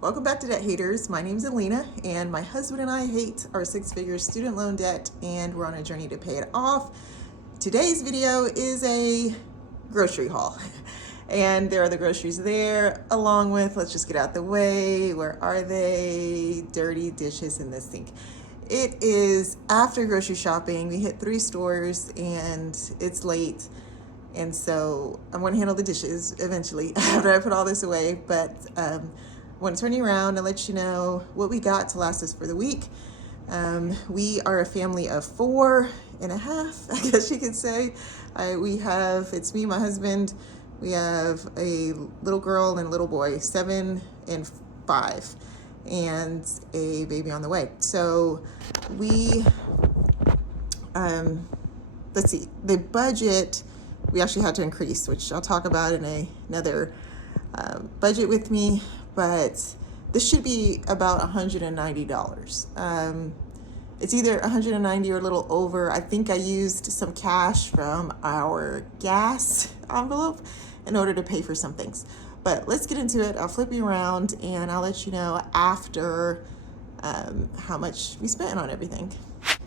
Welcome back to Debt Haters. My name's Alina, and my husband and I hate our six-figure student loan debt, and we're on a journey to pay it off. Today's video is a grocery haul, and there are the groceries there, along with, let's just get out the way, where are they? Dirty dishes in the sink. It is after grocery shopping. We hit 3 stores, and it's late. And so I'm going to handle the dishes eventually after I put all this away. But I want to turn you around and let you know what we got to last us for the week. We are a family of 4.5, I guess you could say. It's me, my husband. We have a little girl and a little boy, 7 and 5, and a baby on the way. So let's see, the budget we actually had to increase, which I'll talk about in another budget with me, but this should be about $190. It's either $190 or a little over. I think I used some cash from our gas envelope in order to pay for some things. But let's get into it. I'll flip you around and I'll let you know after how much we spent on everything.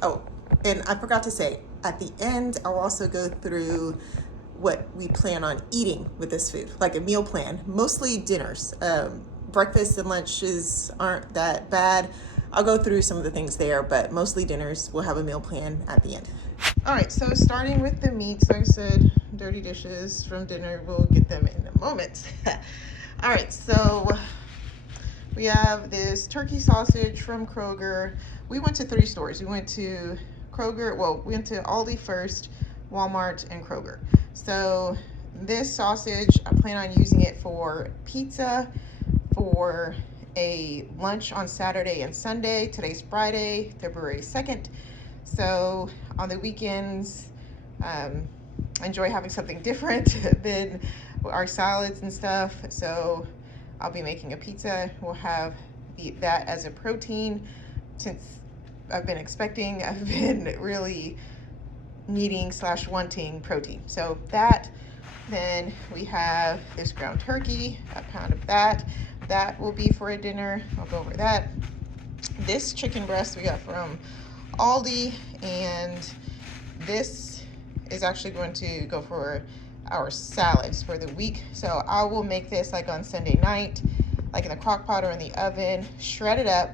Oh, and I forgot to say, at the end, I'll also go through what we plan on eating with this food, like a meal plan, mostly dinners. Breakfast and lunches aren't that bad. I'll go through some of the things there, but mostly dinners. We'll have a meal plan at the end. All right, so starting with the meats, like I said, dirty dishes from dinner, we'll get them in a moment. All right, so we have this turkey sausage from Kroger. We went to 3 stores. We went to Kroger, we went to Aldi first, Walmart, and Kroger. So this sausage, I plan on using it for pizza, for a lunch on Saturday and Sunday. Today's Friday, February 2nd. So on the weekends, I enjoy having something different than our salads and stuff. So I'll be making a pizza. We'll have that as a protein. Since I've been really needing / wanting protein. So that, then we have this ground turkey, a pound of that. That will be for a dinner. I'll go over that. This chicken breast we got from Aldi, and this is actually going to go for our salads for the week. So I will make this like on Sunday night, like in the crock pot or in the oven, shred it up,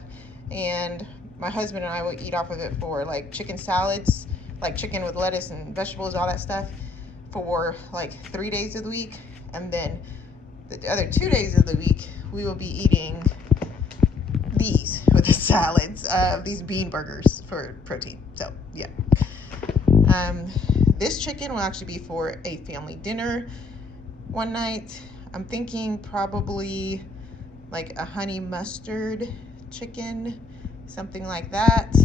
and my husband and I will eat off of it for like chicken salads, like chicken with lettuce and vegetables, all that stuff, for like 3 days of the week. And then the other 2 days of the week, we will be eating these with the salads, these bean burgers for protein. So yeah. This chicken will actually be for a family dinner one night. I'm thinking probably like a honey mustard chicken, something like that,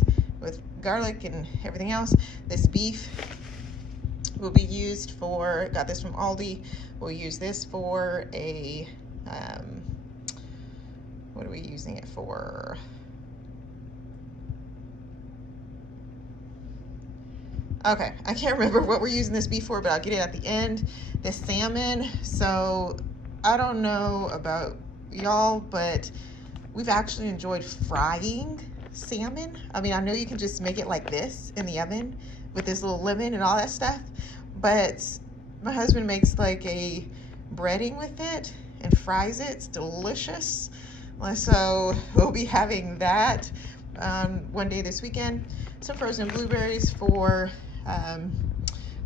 with garlic and everything else. This beef will be used for, got this from Aldi, we'll use this for a, what are we using it for? Okay, I can't remember what we're using this beef for, but I'll get it at the end. This salmon, so I don't know about y'all, but we've actually enjoyed frying salmon. I mean, I know you can just make it like this in the oven with this little lemon and all that stuff, but my husband makes like a breading with it and fries it. It's delicious. So we'll be having that one day this weekend. Some frozen blueberries for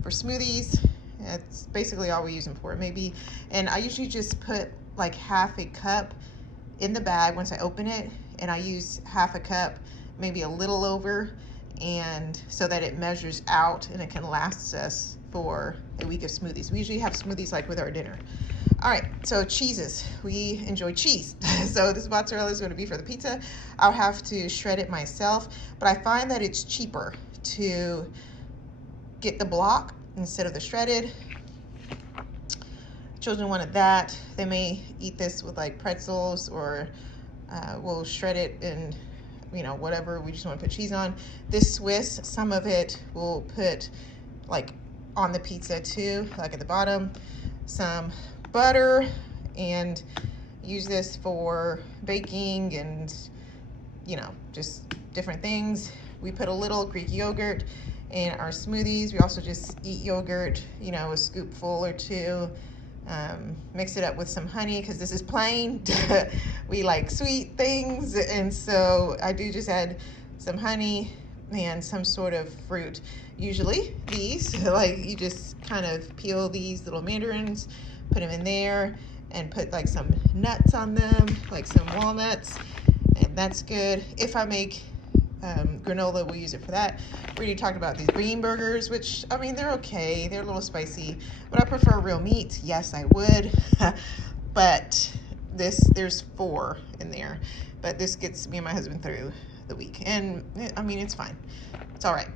smoothies. That's basically all we use them for, maybe. And I usually just put like half a cup in the bag once I open it, and I use half a cup, maybe a little over, and so that it measures out and it can last us for a week of smoothies. We usually have smoothies like with our dinner. All right, so cheeses. We enjoy cheese. So this mozzarella is going to be for the pizza. I'll have to shred it myself, but I find that it's cheaper to get the block instead of the shredded. Children wanted that. They may eat this with like pretzels, or we'll shred it and whatever we just want to put cheese on. This Swiss, some of it we'll put like on the pizza too, like at the bottom. Some butter, and use this for baking and, you know, just different things. We put a little Greek yogurt in our smoothies. We also just eat yogurt, you know, a scoopful or two. Mix it up with some honey because this is plain. We like sweet things, and so I do just add some honey and some sort of fruit. Usually these, like, you just kind of peel these little mandarins, put them in there, and put like some nuts on them, like some walnuts, and that's good. If I make granola, we'll use it for that. We already talked about these bean burgers, which, I mean, they're okay. They're a little spicy. Would I prefer real meat? Yes, I would. But there's 4 in there. But this gets me and my husband through the week. And, I mean, it's fine. It's all right.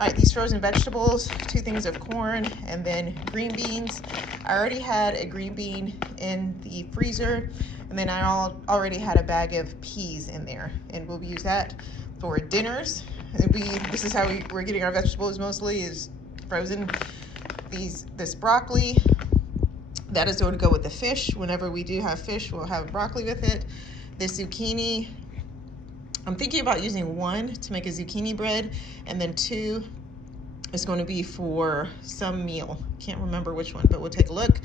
All right, these frozen vegetables, 2 things of corn, and then green beans. I already had a green bean in the freezer, and then I already had a bag of peas in there, and we'll use that for dinners. This is how we're getting our vegetables mostly, is frozen. This broccoli, that is going to go with the fish. Whenever we do have fish, we'll have broccoli with it. This zucchini, I'm thinking about using 1 to make a zucchini bread, and then 2 is going to be for some meal. Can't remember which one, but we'll take a look.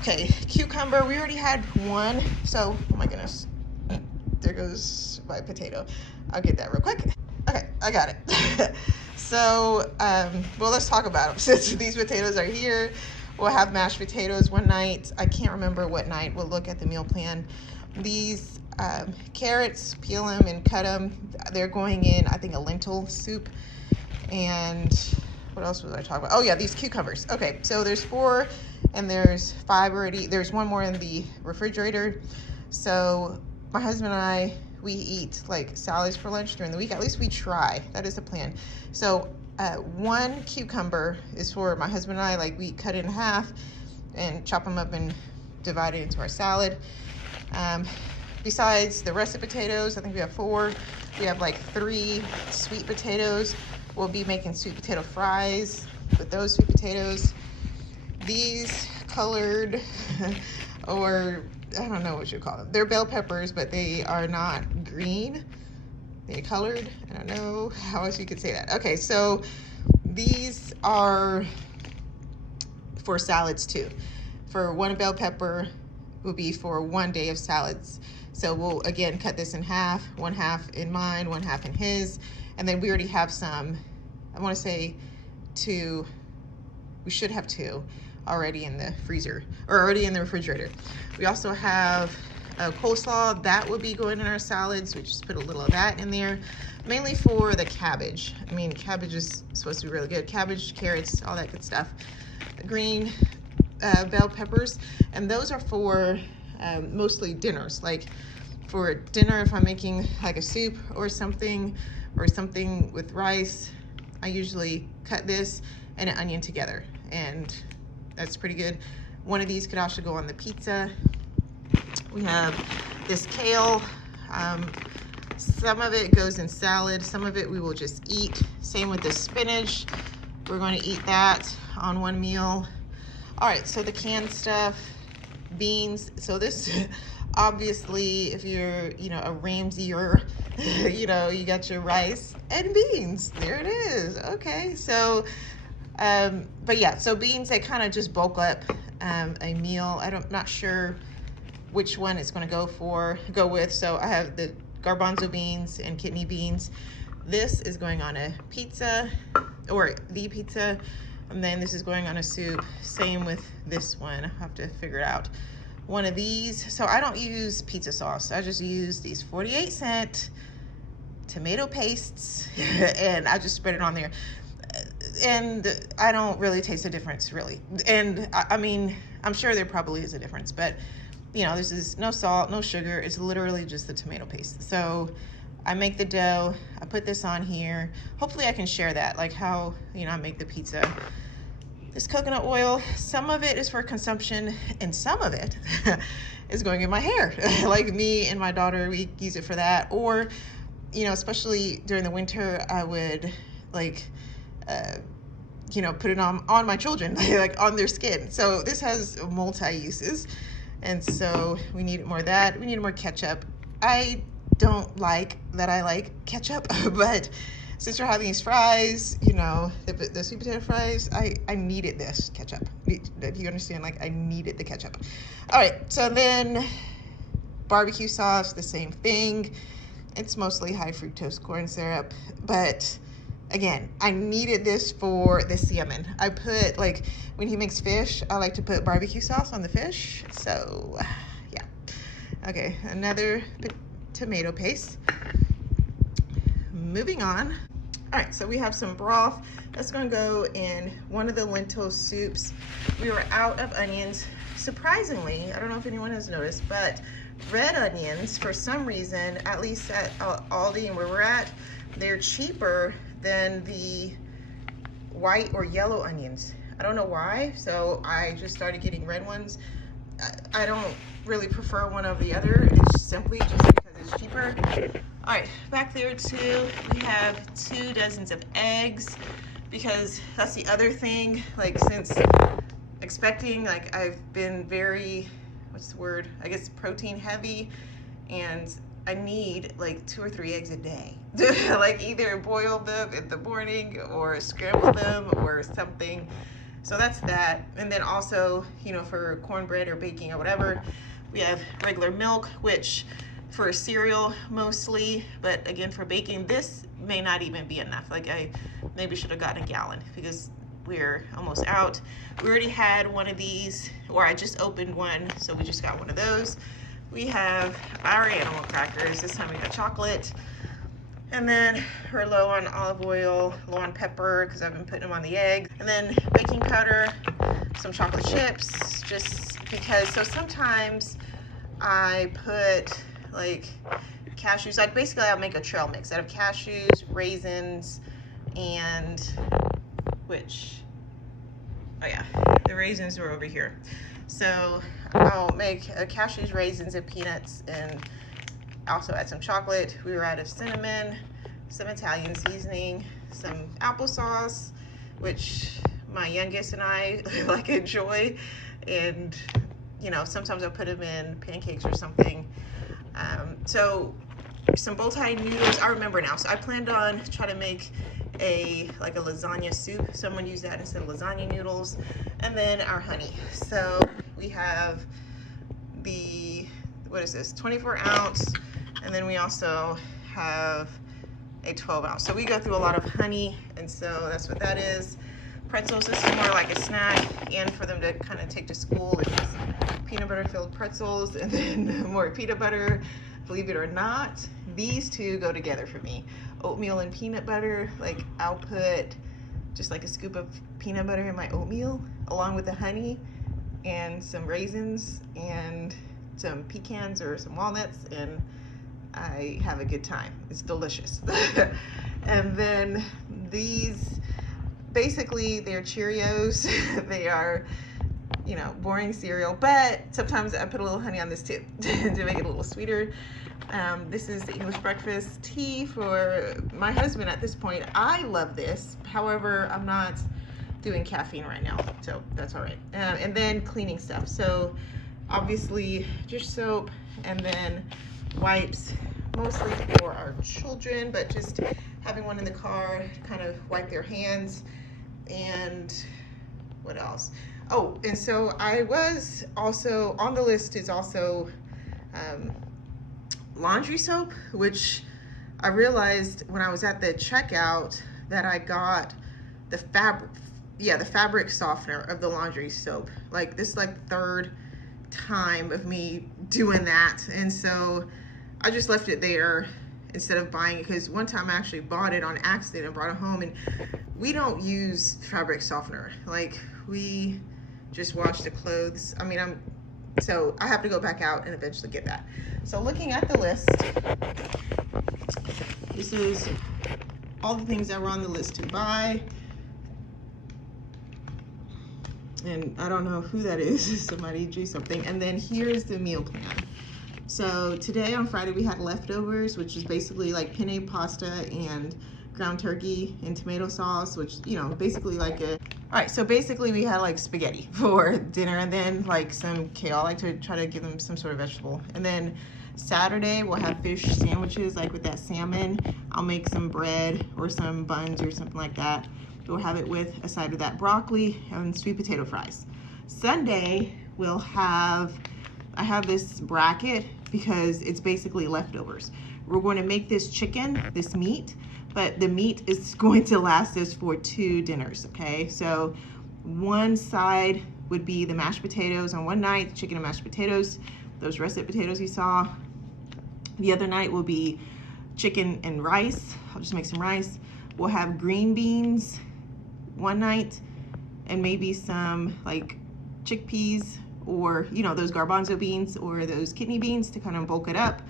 Okay, cucumber, we already had 1, so, oh my goodness, there goes my potato. I'll get that real quick. Okay, I got it. So, well, let's talk about them. Since these potatoes are here, we'll have mashed potatoes one night. I can't remember what night. We'll look at the meal plan. These carrots, peel them and cut them. They're going in, I think, a lentil soup. And what else was I talking about? Oh yeah, these cucumbers. Okay, so there's 4 and there's 5 already. There's 1 more in the refrigerator. So my husband and I, we eat like salads for lunch during the week. At least we try. That is the plan. So 1 cucumber is for my husband and I. Like, we cut it in half and chop them up and divide it into our salad. Besides the russet potatoes, I think we have 4. We have like 3 sweet potatoes. We'll be making sweet potato fries with those sweet potatoes. These colored, or I don't know what you call them. They're bell peppers, but they are not green. They're colored. I don't know how else you could say that. Okay, so these are for salads too. For 1 bell pepper will be for 1 day of salads. So we'll, again, cut this in half, 1 half in mine, 1 half in his. And then we already have some, I want to say 2, we should have 2 already in the freezer, or already in the refrigerator. We also have a coleslaw that will be going in our salads. We just put a little of that in there, mainly for the cabbage. I mean, cabbage is supposed to be really good. Cabbage, carrots, all that good stuff. The green bell peppers, and those are for mostly dinners. Like for dinner, if I'm making like a soup or something with rice, I usually cut this and an onion together, and that's pretty good. 1 of these could also go on the pizza. We have this kale. Some of it goes in salad, some of it we will just eat. Same with the spinach. We're going to eat that on 1 meal. All right, so the canned stuff, beans. So this, obviously, if you're, you know, a Ramsey, or, you know, you got your rice and beans. There it is. Okay, so, but yeah, so beans, they kind of just bulk up a meal. Not sure which one it's going to go with. So I have the garbanzo beans and kidney beans. This is going on a pizza, or the pizza. And then this is going on a soup. Same with this one. I have to figure it out. 1 of these. So I don't use pizza sauce. I just use these 48-cent tomato pastes and I just spread it on there. And I don't really taste a difference, really. And I mean, I'm sure there probably is a difference, but you know, this is no salt, no sugar. It's literally just the tomato paste. So I make the dough, I put this on here. Hopefully I can share that, like how, you know, I make the pizza. This coconut oil, some of it is for consumption and some of it is going in my hair. Like me and my daughter, we use it for that. Or, you know, especially during the winter, I would like, you know, put it on my children, like on their skin. So this has multi-uses. And so we need more of that. We need more ketchup. I don't like that I like ketchup, but since we're having these fries, you know, the sweet potato fries, I needed this ketchup. Do you understand? Like, I needed the ketchup. All right, so then barbecue sauce, the same thing. It's mostly high fructose corn syrup, but again, I needed this for the salmon. I put, like, when he makes fish, I like to put barbecue sauce on the fish. So, yeah. Okay, another tomato paste. Moving on. All right, so we have some broth. That's gonna go in one of the lentil soups. We were out of onions. Surprisingly, I don't know if anyone has noticed, but red onions, for some reason, at least at Aldi and where we're at, they're cheaper than the white or yellow onions. I don't know why, so I just started getting red ones. I don't really prefer one over the other. It's simply just because it's cheaper. All right, back there too, we have 2 dozens of eggs, because that's the other thing, like, since expecting, like, I've been very, what's the word? I guess protein heavy, and I need like 2 or 3 eggs a day. Like, either boil them in the morning or scramble them or something. So that's that. And then also, you know, for cornbread or baking or whatever, we have regular milk, which for cereal mostly, but again, for baking, this may not even be enough. Like, I maybe should have gotten a gallon because we're almost out. We already had one of these, or I just opened one, so we just got one of those. We have our animal crackers. This time we got chocolate. And then we're low on olive oil, low on pepper, because I've been putting them on the egg. And then baking powder, some chocolate chips, just because. So sometimes I put, like, cashews. Like, basically I'll make a trail mix out of cashews, raisins, and oh yeah, the raisins are over here. So I'll make cashews, raisins, and peanuts, and also add some chocolate. We were out of cinnamon, some Italian seasoning, some applesauce, which my youngest and I like enjoy, and you know, sometimes I'll put them in pancakes or something. So some bow tie noodles. I remember now. So I planned on trying to make a lasagna soup. Someone used that instead of lasagna noodles. And then our honey. So we have the, what is this, 24 ounce, and then we also have a 12 ounce. So we go through a lot of honey, and so that's what that is. Pretzels, this is more like a snack, and for them to kind of take to school. It's peanut butter filled pretzels, and then more peanut butter. Believe it or not, these two go together for me. Oatmeal and peanut butter, like, I'll put just like a scoop of peanut butter in my oatmeal along with the honey and some raisins and some pecans or some walnuts, and I have a good time. It's delicious. And then these, basically they're Cheerios. They are, you know, boring cereal, but sometimes I put a little honey on this too to make it a little sweeter. This is the English breakfast tea for my husband at this point. I love this. However, I'm not doing caffeine right now, so that's all right. And then cleaning stuff. So obviously dish soap, and then wipes, mostly for our children, but just having one in the car to kind of wipe their hands. And what else? Oh, and so I was also, on the list is also laundry soap, which I realized when I was at the checkout that I got the fabric softener of the laundry soap. Like, this is like the 3rd time of me doing that, and so I just left it there instead of buying it, because one time I actually bought it on accident and brought it home, and we don't use fabric softener. Like, we just wash the clothes. I mean, so I have to go back out and eventually get that. So looking at the list, this is all the things that were on the list to buy. And I don't know who that is. Somebody drew something. And then here's the meal plan. So today on Friday we had leftovers, which is basically like penne pasta and ground turkey and tomato sauce, which, you know, basically like a, all right, so basically we had like spaghetti for dinner, and then like some kale. I like to try to give them some sort of vegetable. And then Saturday we'll have fish sandwiches, like with that salmon. I'll make some bread or some buns or something like that. We'll have it with a side of that broccoli and sweet potato fries. Sunday we'll have, I have this bracket because it's basically leftovers. We're going to make this chicken, this meat, but the meat is going to last us for 2 dinners, okay? So one side would be the mashed potatoes on one night, chicken and mashed potatoes, those russet potatoes you saw. The other night will be chicken and rice. I'll just make some rice. We'll have green beans one night, and maybe some like chickpeas, or, you know, those garbanzo beans or those kidney beans to kind of bulk it up.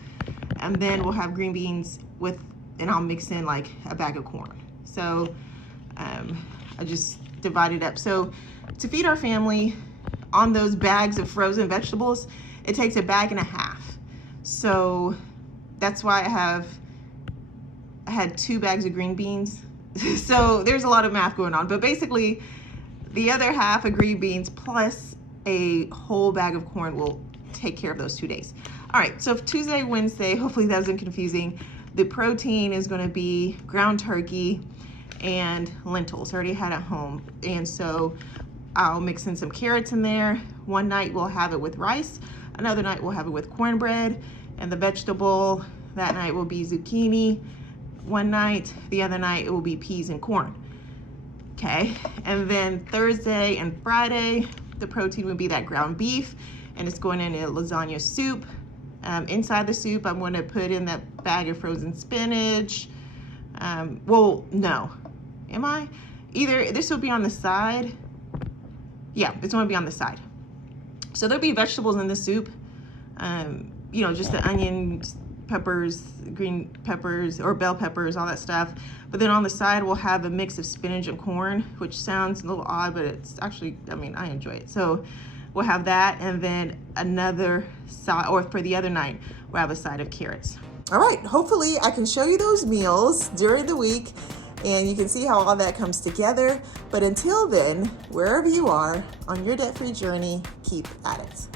And then we'll have green beans with, and I'll mix in like a bag of corn. So I just divide it up. So to feed our family on those bags of frozen vegetables, it takes a bag and a half. So that's why I had 2 bags of green beans. So there's a lot of math going on, but basically the other half of green beans plus a whole bag of corn will take care of those 2 days. All right, so Tuesday, Wednesday, hopefully that wasn't confusing. The protein is gonna be ground turkey and lentils, already had at home. And so I'll mix in some carrots in there. One night we'll have it with rice. Another night we'll have it with cornbread. And the vegetable that night will be zucchini. One night, the other night it will be peas and corn. Okay, and then Thursday and Friday, the protein would be that ground beef, and it's going in a lasagna soup. Inside the soup, I'm going to put in that bag of frozen spinach. Well, no, am I? Either this will be on the side. Yeah, it's going to be on the side. So there'll be vegetables in the soup. You know, just the onions, peppers, green peppers, or bell peppers, all that stuff. But then on the side, we'll have a mix of spinach and corn, which sounds a little odd, but it's actually, I mean, I enjoy it. So we'll have that, and then another side, or for the other night, we'll have a side of carrots. All right, hopefully I can show you those meals during the week, and you can see how all that comes together. But until then, wherever you are on your debt-free journey, keep at it.